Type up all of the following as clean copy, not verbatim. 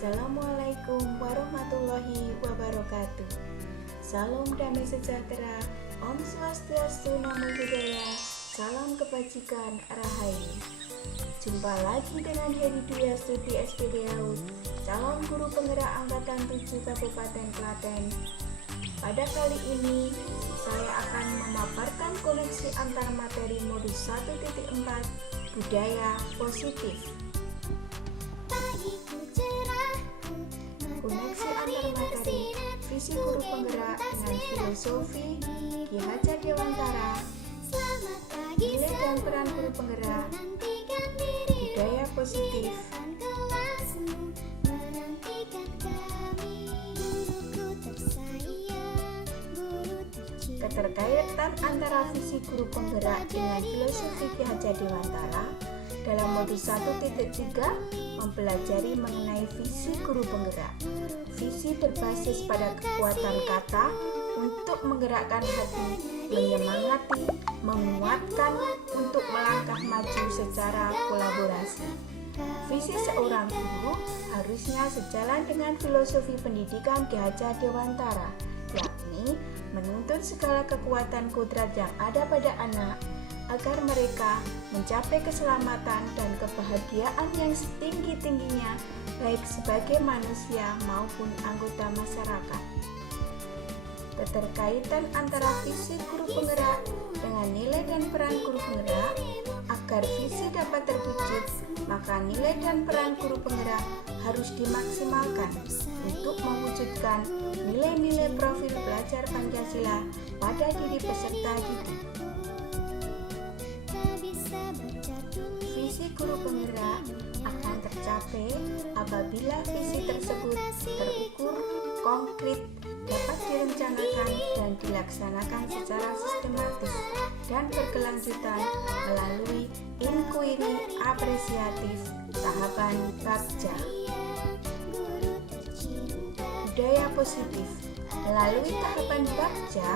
Assalamualaikum warahmatullahi wabarakatuh. Salam damai sejahtera, Om Swastiastu, Namo Buddhaya, salam kebajikan, Rahayu. Jumpa lagi dengan Heri Dwi Astuti SPD Haud, calon guru penggerak Angkatan 7 Kabupaten Klaten. Pada kali ini, saya akan memaparkan koneksi antar materi modus 1.4 budaya positif. Koneksi antar materi visi guru penggerak dengan filosofi Ki Hajar Dewantara, nilai dan peran guru penggerak, budaya positif. Keterkaitan antara visi guru penggerak dengan filosofi Ki Hajar Dewantara dalam modus 1.3 mempelajari mengenai visi guru penggerak. Visi berbasis pada kekuatan kata untuk menggerakkan hati, menyemangati, menguatkan untuk melangkah maju secara kolaborasi. Visi seorang guru harusnya sejalan dengan filosofi pendidikan Ki Hajar Dewantara, yakni menuntut segala kekuatan kodrat yang ada pada anak agar mereka mencapai keselamatan dan kebahagiaan yang setinggi-tingginya, baik sebagai manusia maupun anggota masyarakat. Keterkaitan antara visi guru penggerak dengan nilai dan peran guru penggerak. Agar visi dapat terwujud, maka nilai dan peran guru penggerak harus dimaksimalkan untuk mewujudkan nilai-nilai profil belajar Pancasila pada diri peserta didik. Visi guru penggerak akan tercapai apabila visi tersebut terukur, konkret, dapat direncanakan dan dilaksanakan secara sistematis dan berkelanjutan melalui inquiry apresiatif tahapan Bagja. Budaya positif. Melalui tahapan Bagja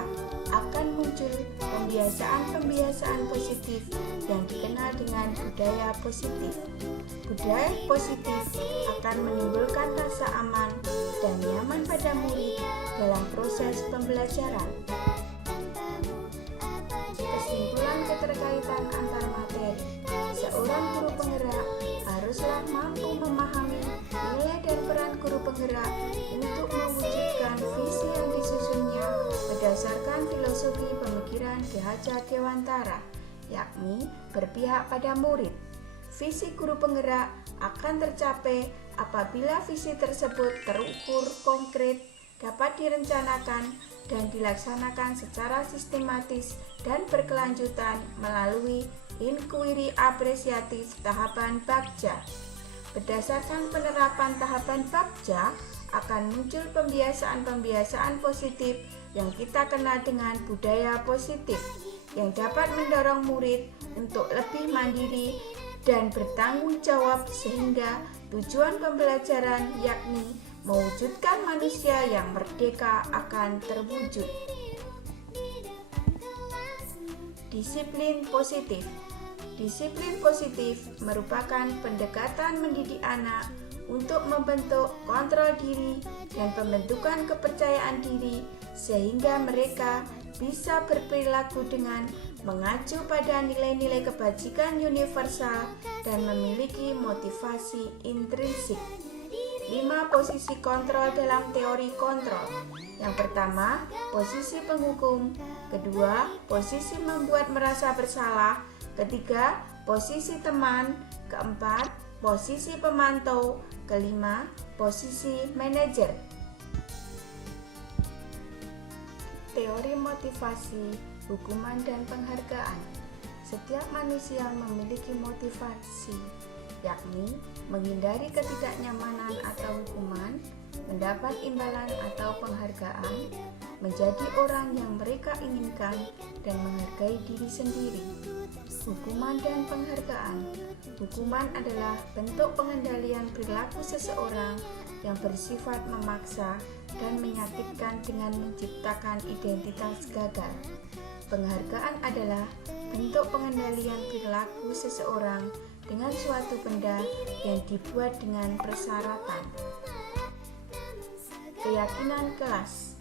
akan muncul pembiasaan-pembiasaan positif yang dikenal dengan budaya positif. Budaya positif akan menimbulkan rasa aman dan nyaman pada murid dalam proses pembelajaran. Kesimpulan keterkaitan antar materi. Seorang guru penggerak haruslah mampu memahami nilai dan peran guru penggerak untuk mewujudkan visi yang disusunnya berdasarkan filosofi pemikiran Ki Hajar Dewantara, yakni berpihak pada murid. Visi guru penggerak akan tercapai apabila visi tersebut terukur, konkret, dapat direncanakan dan dilaksanakan secara sistematis dan berkelanjutan melalui inquiry apresiatif tahapan Bagja. Berdasarkan penerapan tahapan Bagja akan muncul pembiasaan-pembiasaan positif yang kita kenal dengan budaya positif yang dapat mendorong murid untuk lebih mandiri dan bertanggung jawab sehingga tujuan pembelajaran yakni mewujudkan manusia yang merdeka akan terwujud. Disiplin positif. Disiplin positif merupakan pendekatan mendidik anak untuk membentuk kontrol diri dan pembentukan kepercayaan diri sehingga mereka bisa berperilaku dengan mengacu pada nilai-nilai kebajikan universal dan memiliki motivasi intrinsik. 5 posisi kontrol dalam teori kontrol. Yang pertama, posisi penghukum. Kedua, posisi membuat merasa bersalah. Ketiga, posisi teman. Keempat, posisi pemantau. Kelima, posisi manajer. Teori motivasi, hukuman dan penghargaan. Setiap manusia memiliki motivasi, yakni menghindari ketidaknyamanan atau hukuman, mendapat imbalan atau penghargaan, menjadi orang yang mereka inginkan, dan menghargai diri sendiri. Hukuman dan penghargaan. Hukuman adalah bentuk pengendalian perilaku seseorang yang bersifat memaksa dan menyakitkan dengan menciptakan identitas gagal. Penghargaan adalah bentuk pengendalian perilaku seseorang dengan suatu benda yang dibuat dengan persyaratan. Keyakinan kelas.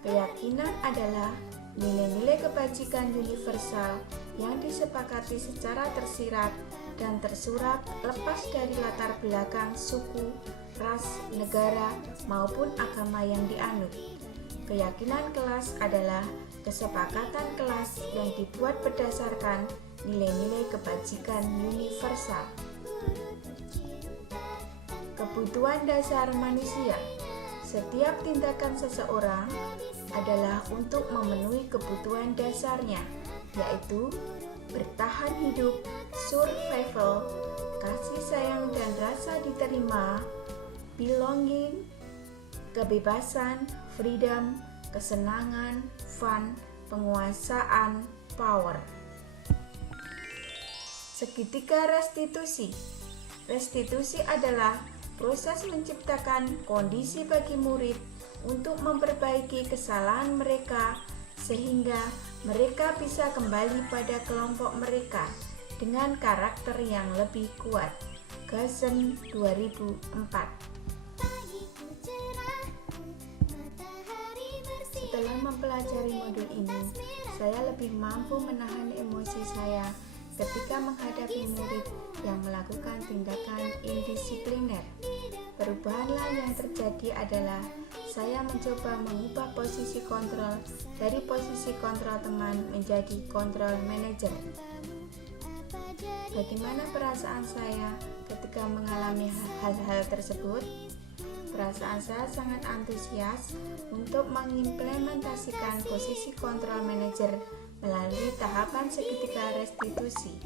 Keyakinan adalah nilai-nilai kebajikan universal yang disepakati secara tersirat dan tersurat lepas dari latar belakang suku, ras, negara, maupun agama yang dianut. Keyakinan kelas adalah kesepakatan kelas yang dibuat berdasarkan nilai-nilai kebajikan universal. Kebutuhan dasar manusia. Setiap tindakan seseorang adalah untuk memenuhi kebutuhan dasarnya, yaitu bertahan hidup, survival, kasih sayang dan rasa diterima, belonging, kebebasan, freedom, kesenangan, fun, penguasaan, power. Segitiga restitusi. Restitusi adalah proses menciptakan kondisi bagi murid untuk memperbaiki kesalahan mereka sehingga mereka bisa kembali pada kelompok mereka dengan karakter yang lebih kuat. Gassen 2004. Setelah mempelajari modul ini, saya lebih mampu menahan emosi saya ketika menghadapi murid yang melakukan tindakan indisipliner. Perubahanlah yang terjadi adalah saya mencoba mengubah posisi kontrol dari posisi kontrol teman menjadi kontrol manajer. Bagaimana perasaan saya ketika mengalami hal-hal tersebut? Perasaan saya sangat antusias untuk mengimplementasikan posisi kontrol manajer melalui tahapan segitiga restitusi.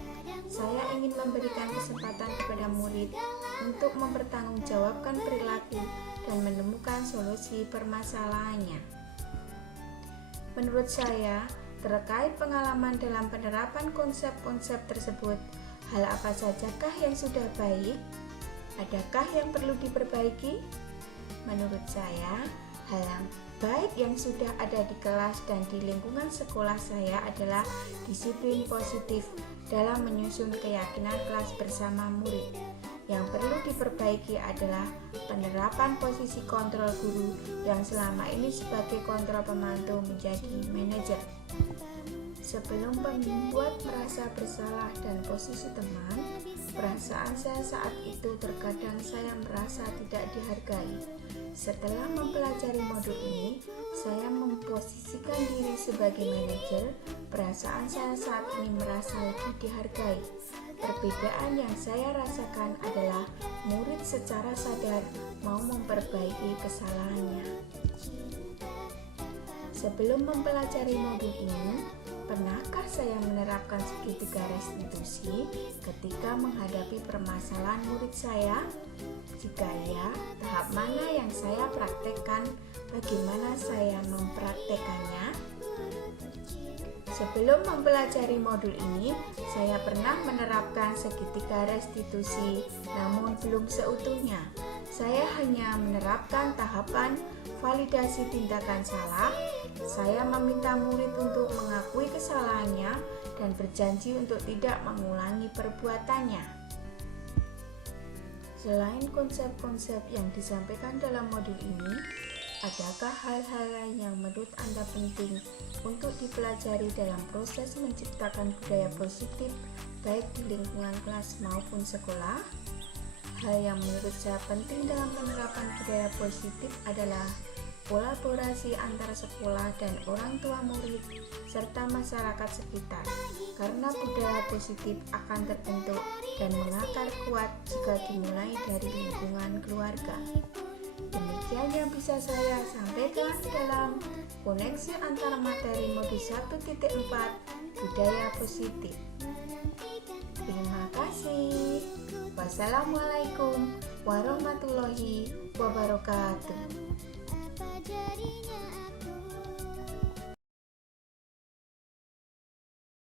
Saya ingin memberikan kesempatan kepada murid untuk mempertanggungjawabkan perilaku dan menemukan solusi permasalahannya. Menurut saya, terkait pengalaman dalam penerapan konsep-konsep tersebut, hal apa sajakah yang sudah baik? Adakah yang perlu diperbaiki? Menurut saya, hal yang baik yang sudah ada di kelas dan di lingkungan sekolah saya adalah disiplin positif dalam menyusun keyakinan kelas bersama murid. Yang perlu diperbaiki adalah penerapan posisi kontrol guru yang selama ini sebagai kontrol pemantau menjadi manajer. Sebelum pembuat merasa bersalah dan posisi teman, perasaan saya saat itu terkadang saya merasa tidak dihargai. Setelah mempelajari modul ini, saya memposisikan diri sebagai manajer. Perasaan saya saat ini merasa lebih dihargai. Perbedaan yang saya rasakan adalah murid secara sadar mau memperbaiki kesalahannya. Sebelum mempelajari modul ini, pernahkah saya menerapkan segitiga restitusi ketika menghadapi permasalahan murid saya? Jika ya, tahap mana yang saya praktekkan? Bagaimana saya mempraktekannya? Sebelum mempelajari modul ini, saya pernah menerapkan segitiga restitusi, namun belum seutuhnya. Saya hanya menerapkan tahapan validasi tindakan salah. Saya meminta murid untuk mengakui kesalahannya dan berjanji untuk tidak mengulangi perbuatannya. Selain konsep-konsep yang disampaikan dalam modul ini, adakah hal-hal lain yang menurut Anda penting untuk dipelajari dalam proses menciptakan budaya positif baik di lingkungan kelas maupun sekolah? Hal yang menurut saya penting dalam penerapan budaya positif adalah kolaborasi antara sekolah dan orang tua murid serta masyarakat sekitar, karena budaya positif akan terbentuk dan mengakar kuat jika dimulai dari lingkungan keluarga. Demikian yang bisa saya sampaikan dalam koneksi antara materi modul 1.4 budaya positif. Terima kasih. Wassalamualaikum warahmatullahi wabarakatuh.